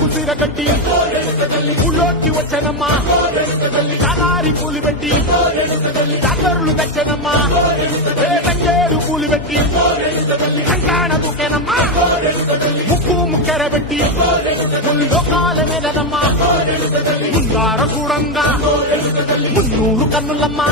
కుసిర కట్టి ఊళ్ళోకి వచ్చనమ్మా కలారి పూలు పెట్టి జాతరులు తెచ్చనమ్మా తంగేరు పూలు పెట్టి కంకాణ దూకేనమ్మా ముక్కు ముక్కెర పెట్టి ముల్లోకాల మీదనమ్మా ముందార చూడంగా మున్నూరు కన్నులమ్మా.